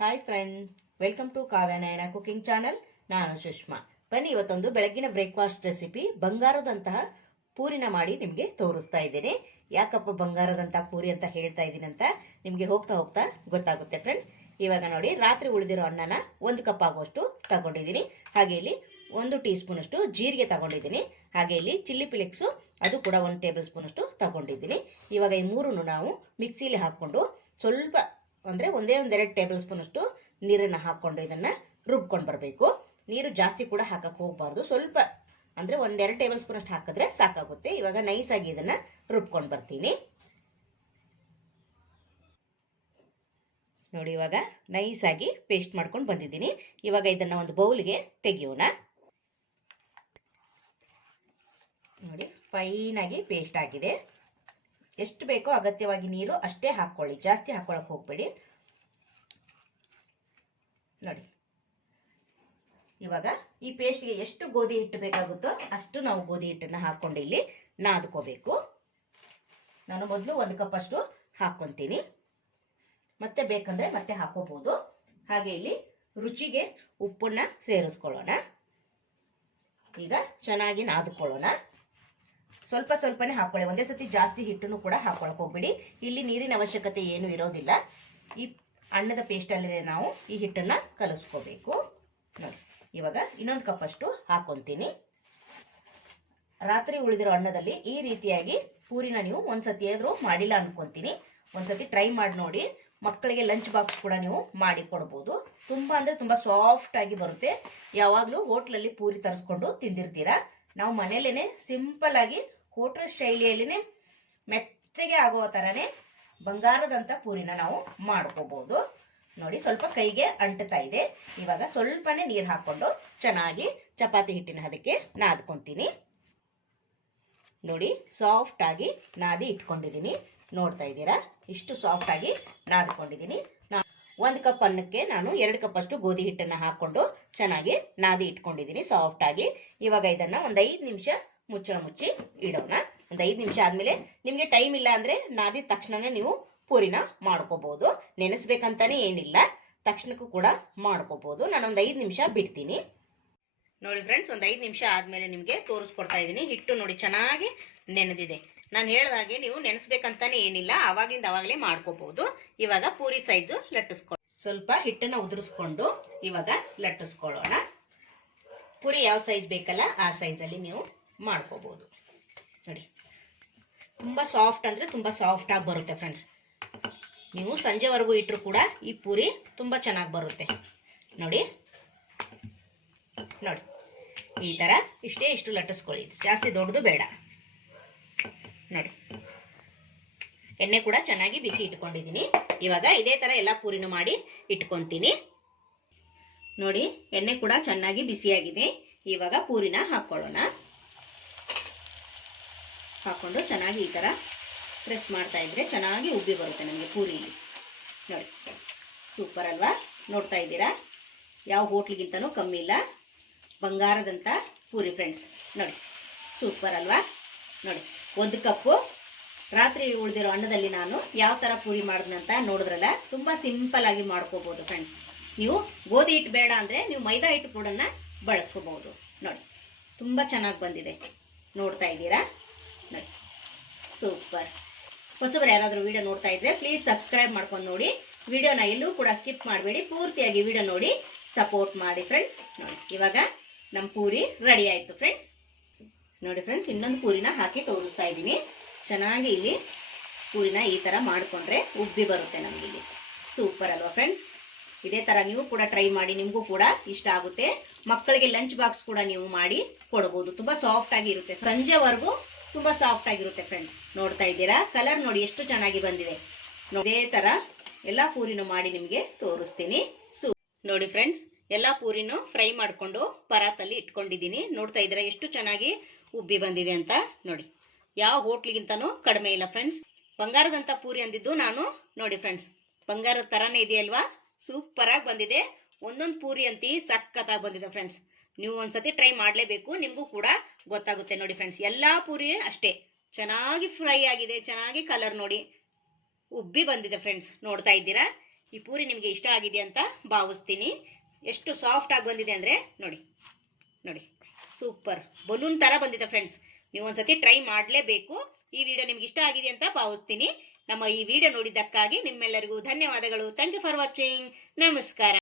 Hi friend welcome to Kavyanayana cooking channel ನಾನು ಸುಷ್ಮಾ. ಬನ್ನಿ, ಇವತ್ತೊಂದು ಬೆಳಗ್ಗಿನ ಬ್ರೇಕ್ಫಾಸ್ಟ್ ರೆಸಿಪಿ ಬಂಗಾರದಂತಹ ಪೂರಿನ ಮಾಡಿ ನಿಮಗೆ ತೋರಿಸ್ತಾ ಇದ್ದೇನೆ. ಯಾಕಪ್ಪ ಬಂಗಾರದಂತಹ ಪೂರಿ ಅಂತ ಹೇಳ್ತಾ ಇದ್ದೀನಿ ಅಂತ ನಿಮಗೆ ಹೋಗ್ತಾ ಹೋಗ್ತಾ ಗೊತ್ತಾಗುತ್ತೆ ಫ್ರೆಂಡ್ಸ್ ಇವಾಗ ನೋಡಿ, ರಾತ್ರಿ ಉಳಿದಿರೋ ಅನ್ನನ ಒಂದು ಕಪ್ ಆಗುವಷ್ಟು ತಗೊಂಡಿದ್ದೀನಿ. ಹಾಗೆ ಇಲ್ಲಿ ಒಂದು ಟೀ ಸ್ಪೂನ್ ಅಷ್ಟು ಜೀರಿಗೆ ತಗೊಂಡಿದ್ದೀನಿ. ಹಾಗೆ ಇಲ್ಲಿ ಚಿಲ್ಲಿ ಪಿಲಿಕ್ಸು ಅದು ಕೂಡ ಒಂದು ಟೇಬಲ್ ಸ್ಪೂನ್ ಅಷ್ಟು ತಗೊಂಡಿದ್ದೀನಿ. ಇವಾಗ ಈ ಮೂರನ್ನು ನಾವು ಮಿಕ್ಸಿಲಿ ಹಾಕ್ಕೊಂಡು ಸ್ವಲ್ಪ ಅಂದರೆ ಒಂದೇ ಒಂದೆರಡು ಟೇಬಲ್ ಸ್ಪೂನ್ ಅಷ್ಟು ನೀರನ್ನು ಹಾಕ್ಕೊಂಡು ಇದನ್ನು ರುಬ್ಕೊಂಡು ಬರಬೇಕು. ನೀರು ಜಾಸ್ತಿ ಕೂಡ ಹಾಕಕ್ಕೆ ಹೋಗಬಾರ್ದು. ಸ್ವಲ್ಪ ಅಂದರೆ ಒಂದೆರಡು ಟೇಬಲ್ ಸ್ಪೂನ್ ಅಷ್ಟು ಹಾಕಿದ್ರೆ ಸಾಕಾಗುತ್ತೆ. ಇವಾಗ ನೈಸಾಗಿ ಇದನ್ನು ರುಬ್ಕೊಂಡು ಬರ್ತೀನಿ. ನೋಡಿ ಇವಾಗ ನೈಸಾಗಿ ಪೇಸ್ಟ್ ಮಾಡ್ಕೊಂಡು ಬಂದಿದ್ದೀನಿ. ಇವಾಗ ಇದನ್ನು ಒಂದು ಬೌಲ್ಗೆ ತೆಗಿಯೋಣ. ನೋಡಿ ಫೈನಾಗಿ ಪೇಸ್ಟ್ ಆಗಿದೆ. ಎಷ್ಟು ಬೇಕೋ ಅಗತ್ಯವಾಗಿ ನೀರು ಅಷ್ಟೇ ಹಾಕ್ಕೊಳ್ಳಿ ಜಾಸ್ತಿ ಹಾಕ್ಕೊಳಕ್ಕೆ ಹೋಗ್ಬೇಡಿ. ನೋಡಿ. ಇವಾಗ ಈ ಪೇಸ್ಟ್ಗೆ ಎಷ್ಟು ಗೋಧಿ ಹಿಟ್ಟು ಬೇಕಾಗುತ್ತೋ ಅಷ್ಟು ನಾವು ಗೋಧಿ ಹಿಟ್ಟನ್ನು ಹಾಕ್ಕೊಂಡು ಇಲ್ಲಿ ನಾದ್ಕೋಬೇಕು. ನಾನು ಮೊದಲು ಒಂದು ಕಪ್ ಅಷ್ಟು ಹಾಕ್ಕೊತೀನಿ ಮತ್ತೆ ಬೇಕಂದ್ರೆ ಮತ್ತೆ ಹಾಕೋಬಹುದು ಹಾಗೆ ಇಲ್ಲಿ ರುಚಿಗೆ ಉಪ್ಪನ್ನ ಸೇರಿಸ್ಕೊಳ್ಳೋಣ. ಈಗ ಚೆನ್ನಾಗಿ ನಾದ್ಕೊಳ್ಳೋಣ. ಸ್ವಲ್ಪ ಸ್ವಲ್ಪನೇ ಹಾಕೊಳ್ಳಿ. ಒಂದೇ ಸತಿ ಜಾಸ್ತಿ ಹಿಟ್ಟನ್ನು ಕೂಡ ಹಾಕೊಳಕ್ ಹೋಗ್ಬೇಡಿ. ಇಲ್ಲಿ ನೀರಿನ ಅವಶ್ಯಕತೆ ಏನು ಇರೋದಿಲ್ಲ. ಈ ಅಣ್ಣದ ಪೇಸ್ಟಲ್ಲೇ ನಾವು ಈ ಹಿಟ್ಟನ್ನ ಕಲಿಸ್ಕೋಬೇಕು. ನೋಡಿ, ಇವಾಗ ಇನ್ನೊಂದು ಕಪ್ ಅಷ್ಟು ಹಾಕೊಂತೀನಿ. ರಾತ್ರಿ ಉಳಿದಿರೋ ಅನ್ನದಲ್ಲಿ ಈ ರೀತಿಯಾಗಿ ಪೂರಿನ ನೀವು ಒಂದ್ಸತಿ ಆದ್ರೂ ಮಾಡಿಲ್ಲ ಅನ್ಕೊಂತೀನಿ. ಒಂದ್ಸತಿ ಟ್ರೈ ಮಾಡಿ ನೋಡಿ. ಮಕ್ಕಳಿಗೆ ಲಂಚ್ ಬಾಕ್ಸ್ ಕೂಡ ನೀವು ಮಾಡಿ ಕೊಡ್ಬೋದು. ತುಂಬಾ ಅಂದ್ರೆ ತುಂಬಾ ಸಾಫ್ಟ್ ಆಗಿ ಬರುತ್ತೆ. ಯಾವಾಗಲೂ ಹೋಟ್ಲಲ್ಲಿ ಪೂರಿ ತರಿಸ್ಕೊಂಡು ತಿಂದಿರ್ತೀರಾ? ನಾವು ಮನೇಲೇನೆ ಸಿಂಪಲ್ ಆಗಿ ಹೋಟೆಲ್ ಶೈಲಿಯಲ್ಲಿನೇ ಮೆತ್ತಗೆ ಆಗೋ ಥರನೇ ಬಂಗಾರದಂಥ ಪೂರಿನ ನಾವು ಮಾಡ್ಕೋಬಹುದು ನೋಡಿ, ಸ್ವಲ್ಪ ಕೈಗೆ ಅಂಟ್ತಾ ಇದೆ. ಇವಾಗ ಸ್ವಲ್ಪನೇ ನೀರು ಹಾಕೊಂಡು ಚೆನ್ನಾಗಿ ಚಪಾತಿ ಹಿಟ್ಟಿನ ಅದಕ್ಕೆ ನಾದ್ಕೊಂತೀನಿ. ನೋಡಿ ಸಾಫ್ಟ್ ಆಗಿ ನಾದಿ ಇಟ್ಕೊಂಡಿದ್ದೀನಿ. ನೋಡ್ತಾ ಇದ್ದೀರಾ? ಇಷ್ಟು ಸಾಫ್ಟ್ ಆಗಿ ನಾದ್ಕೊಂಡಿದ್ದೀನಿ. ಒಂದು ಕಪ್ ಅನ್ನಕ್ಕೆ ನಾನು ಎರಡು ಕಪ್ ಅಷ್ಟು ಗೋಧಿ ಹಿಟ್ಟನ್ನು ಹಾಕೊಂಡು ಚೆನ್ನಾಗಿ ನಾದಿ ಇಟ್ಕೊಂಡಿದ್ದೀನಿ ಸಾಫ್ಟ್ ಆಗಿ. ಇವಾಗ ಇದನ್ನ ಒಂದು ಐದು ನಿಮಿಷ ಮುಚ್ಚಳ ಮುಚ್ಚಿ ಇಡೋಣ. ಒಂದು ಐದು ನಿಮಿಷ ಆದಮೇಲೆ ನಿಮಗೆ ಟೈಮ್ ಇಲ್ಲ ಅಂದರೆ ನಾದಿದ ತಕ್ಷಣನೇ ನೀವು ಪೂರಿನ ಮಾಡ್ಕೋಬಹುದು ನೆನೆಸ್ಬೇಕಂತಾನೆ ಏನಿಲ್ಲ. ತಕ್ಷಣಕ್ಕೂ ಕೂಡ ಮಾಡ್ಕೋಬಹುದು ನಾನು ಒಂದು ಐದು ನಿಮಿಷ ಬಿಡ್ತೀನಿ. ನೋಡಿ ಫ್ರೆಂಡ್ಸ್ ಒಂದು ಐದು ನಿಮಿಷ ಆದಮೇಲೆ ನಿಮಗೆ ತೋರಿಸ್ಕೊಡ್ತಾ ಇದ್ದೀನಿ. ಹಿಟ್ಟು ನೋಡಿ ಚೆನ್ನಾಗಿ ನೆನೆದಿದೆ. ನಾನು ಹೇಳ್ದಾಗೆ ನೀವು ನೆನೆಸ್ಬೇಕಂತಾನೆ ಏನಿಲ್ಲ. ಅವಾಗಿಂದ ಅವಾಗಲೇ ಮಾಡ್ಕೋಬಹುದು ಇವಾಗ ಪೂರಿ ಸೈಜು ಲಟ್ಟಿಸ್ಕೊ ಸ್ವಲ್ಪ ಹಿಟ್ಟನ್ನು ಉದುರಿಸ್ಕೊಂಡು ಇವಾಗ ಲಟ್ಟಿಸ್ಕೊಳ್ಳೋಣ. ಪೂರಿ ಯಾವ ಸೈಜ್ ಬೇಕಲ್ಲ ಆ ಸೈಜಲ್ಲಿ ನೀವು ಮಾಡ್ಕೋಬಹುದು ನೋಡಿ. ತುಂಬ ಸಾಫ್ಟ್ ಅಂದರೆ ತುಂಬ ಸಾಫ್ಟಾಗಿ ಬರುತ್ತೆ ಫ್ರೆಂಡ್ಸ್ ನೀವು ಸಂಜೆವರೆಗೂ ಇಟ್ಟರು ಕೂಡ ಈ ಪೂರಿ ತುಂಬ ಚೆನ್ನಾಗಿ ಬರುತ್ತೆ. ನೋಡಿ. ನೋಡಿ. ಈ ಥರ ಇಷ್ಟೇ ಇಷ್ಟು ಲಟ್ಟಿಸ್ಕೊಳ್ಳಿ. ಜಾಸ್ತಿ ದೊಡ್ಡದು ಬೇಡ. ನೋಡಿ. ಎಣ್ಣೆ ಕೂಡ ಚೆನ್ನಾಗಿ ಬಿಸಿ ಇಟ್ಕೊಂಡಿದ್ದೀನಿ. ಇವಾಗ ಇದೇ ಥರ ಎಲ್ಲ ಪೂರಿನೂ ಮಾಡಿ ಇಟ್ಕೊತೀನಿ. ನೋಡಿ, ಎಣ್ಣೆ ಕೂಡ ಚೆನ್ನಾಗಿ ಬಿಸಿಯಾಗಿದೆ. ಇವಾಗ ಪೂರಿನ ಹಾಕ್ಕೊಳ್ಳೋಣ ಹಾಕ್ಕೊಂಡು ಚೆನ್ನಾಗಿ ಈ ಥರ ಪ್ರೆಸ್ ಮಾಡ್ತಾ ಇದ್ರೆ ಚೆನ್ನಾಗಿ ಉಬ್ಬಿ ಬರುತ್ತೆ ನಮಗೆ ಪೂರಿಲಿ. ನೋಡಿ ಸೂಪರ್ ಅಲ್ವಾ? ನೋಡ್ತಾ ಇದ್ದೀರಾ? ಯಾವ ಹೋಟ್ಲಿಗಿಂತನೂ ಕಮ್ಮಿ ಇಲ್ಲ. ಬಂಗಾರದಂಥ ಪೂರಿ ಫ್ರೆಂಡ್ಸ್ ನೋಡಿ ಸೂಪರ್ ಅಲ್ವಾ? ನೋಡಿ, ಒಂದು ಕಪ್ಪು. ರಾತ್ರಿ ಉಳಿದಿರೋ ಅನ್ನದಲ್ಲಿ ನಾನು ಯಾವ ಥರ ಪೂರಿ ಮಾಡಿದ್ನಂತ ನೋಡಿದ್ರಲ್ಲ, ತುಂಬ ಸಿಂಪಲ್ ಆಗಿ ಮಾಡ್ಕೋಬೋದು ಫ್ರೆಂಡ್ಸ್ ನೀವು ಗೋಧಿ ಹಿಟ್ಟು ಬೇಡ ಅಂದರೆ ನೀವು ಮೈದಾ ಹಿಟ್ಟು ಕೂಡ ಬಳಸ್ಕೋಬೋದು ನೋಡಿ, ತುಂಬ ಚೆನ್ನಾಗಿ ಬಂದಿದೆ. ನೋಡ್ತಾ ಇದ್ದೀರಾ? ಸೂಪರ್ ಹೊಸಬರು ಯಾರಾದರೂ ವಿಡಿಯೋ ನೋಡ್ತಾ ಇದ್ರೆ ಪ್ಲೀಸ್ ಸಬ್ಸ್ಕ್ರೈಬ್ ಮಾಡ್ಕೊಂಡು ನೋಡಿ. ವಿಡಿಯೋನ ಎಲ್ಲೂ ಕೂಡ ಸ್ಕಿಪ್ ಮಾಡಬೇಡಿ. ಪೂರ್ತಿಯಾಗಿ ವಿಡಿಯೋ ನೋಡಿ. ಸಪೋರ್ಟ್ ಮಾಡಿ ಫ್ರೆಂಡ್ಸ್ ನೋಡಿ, ಇವಾಗ ನಮ್ಮ ಪೂರಿ ರೆಡಿ ಆಯಿತು ಫ್ರೆಂಡ್ಸ್ ನೋಡಿ ಫ್ರೆಂಡ್ಸ್ ಇನ್ನೊಂದು ಪೂರಿನ ಹಾಕಿ ತೋರಿಸ್ತಾ ಇದ್ದೀನಿ. ಚೆನ್ನಾಗಿ ಇಲ್ಲಿ ಪೂರಿನ ಈ ಥರ ಮಾಡಿಕೊಂಡ್ರೆ ಉಬ್ಬಿ ಬರುತ್ತೆ ನಮಗೆ ಇಲ್ಲಿ. ಸೂಪರ್ ಅಲ್ವಾ ಫ್ರೆಂಡ್ಸ್ ಇದೇ ಥರ ನೀವು ಕೂಡ ಟ್ರೈ ಮಾಡಿ, ನಿಮಗೂ ಕೂಡ ಇಷ್ಟ ಆಗುತ್ತೆ. ಮಕ್ಕಳಿಗೆ ಲಂಚ್ ಬಾಕ್ಸ್ ಕೂಡ ನೀವು ಮಾಡಿ ಕೊಡ್ಬೋದು. ತುಂಬ ಸಾಫ್ಟ್ ಆಗಿ ಇರುತ್ತೆ. ಸಂಜೆವರೆಗೂ ತುಂಬ ಸಾಫ್ಟ್ ಆಗಿರುತ್ತೆ ಫ್ರೆಂಡ್ಸ್ ನೋಡ್ತಾ ಇದ್ದೀರಾ? ಕಲರ್ ನೋಡಿ ಎಷ್ಟು ಚೆನ್ನಾಗಿ ಬಂದಿದೆ. ಇದೇ ಥರ ಎಲ್ಲ ಪೂರಿನೂ ಮಾಡಿ ನಿಮಗೆ ತೋರಿಸ್ತೀನಿ. ಸೂ ನೋಡಿ ಫ್ರೆಂಡ್ಸ್ ಎಲ್ಲ ಪೂರಿನೂ ಫ್ರೈ ಮಾಡಿಕೊಂಡು ಪರಾತಲ್ಲಿ ಇಟ್ಕೊಂಡಿದ್ದೀನಿ. ನೋಡ್ತಾ ಇದ್ದೀರಾ ಎಷ್ಟು ಚೆನ್ನಾಗಿ ಉಬ್ಬಿ ಬಂದಿದೆ ಅಂತ? ನೋಡಿ, ಯಾವ ಹೋಟ್ಲಿಗಿಂತನೂ ಕಡಿಮೆ ಇಲ್ಲ ಫ್ರೆಂಡ್ಸ್ ಬಂಗಾರದಂಥ ಪೂರಿ ಅಂದಿದ್ದು ನಾನು, ನೋಡಿ ಫ್ರೆಂಡ್ಸ್ ಬಂಗಾರದ ಥರನೇ ಇದೆಯಲ್ವಾ? ಸೂಪರಾಗಿ ಬಂದಿದೆ. ಒಂದೊಂದು ಪೂರಿ ಅಂತಿ ಸಖತ್ತಾಗಿ ಬಂದಿದೆ ಫ್ರೆಂಡ್ಸ್ ನೀವು ಒಂದ್ಸತಿ ಟ್ರೈ ಮಾಡಲೇಬೇಕು, ನಿಮಗೂ ಕೂಡ ಗೊತ್ತಾಗುತ್ತೆ ನೋಡಿ ಫ್ರೆಂಡ್ಸ್ ಎಲ್ಲ ಪೂರಿ ಅಷ್ಟೇ. ಚೆನ್ನಾಗಿ ಫ್ರೈ ಆಗಿದೆ, ಚೆನ್ನಾಗಿ ಕಲರ್ ನೋಡಿ ಉಬ್ಬಿ ಬಂದಿದೆ ಫ್ರೆಂಡ್ಸ್ ನೋಡ್ತಾ ಇದ್ದೀರಾ? ಈ ಪೂರಿ ನಿಮಗೆ ಇಷ್ಟ ಆಗಿದೆ ಅಂತ ಭಾವಿಸ್ತೀನಿ. ಎಷ್ಟು ಸಾಫ್ಟ್ ಆಗಿ ಬಂದಿದೆ ಅಂದರೆ ನೋಡಿ ನೋಡಿ ಸೂಪರ್ ಬಲೂನ್ ಥರ ಬಂದಿದೆ ಫ್ರೆಂಡ್ಸ್ ನೀವು ಒಂದ್ಸತಿ ಟ್ರೈ ಮಾಡಲೇಬೇಕು. ಈ ವಿಡಿಯೋ ನಿಮ್ಗೆ ಇಷ್ಟ ಆಗಿದೆ ಅಂತ ಭಾವಿಸ್ತೀನಿ. ನಮ್ಮ ಈ ವಿಡಿಯೋ ನೋಡಿದ್ದಕ್ಕಾಗಿ ನಿಮ್ಮೆಲ್ಲರಿಗೂ ಧನ್ಯವಾದಗಳು. ಥ್ಯಾಂಕ್ ಯು ಫಾರ್ ವಾಚಿಂಗ್ ನಮಸ್ಕಾರ.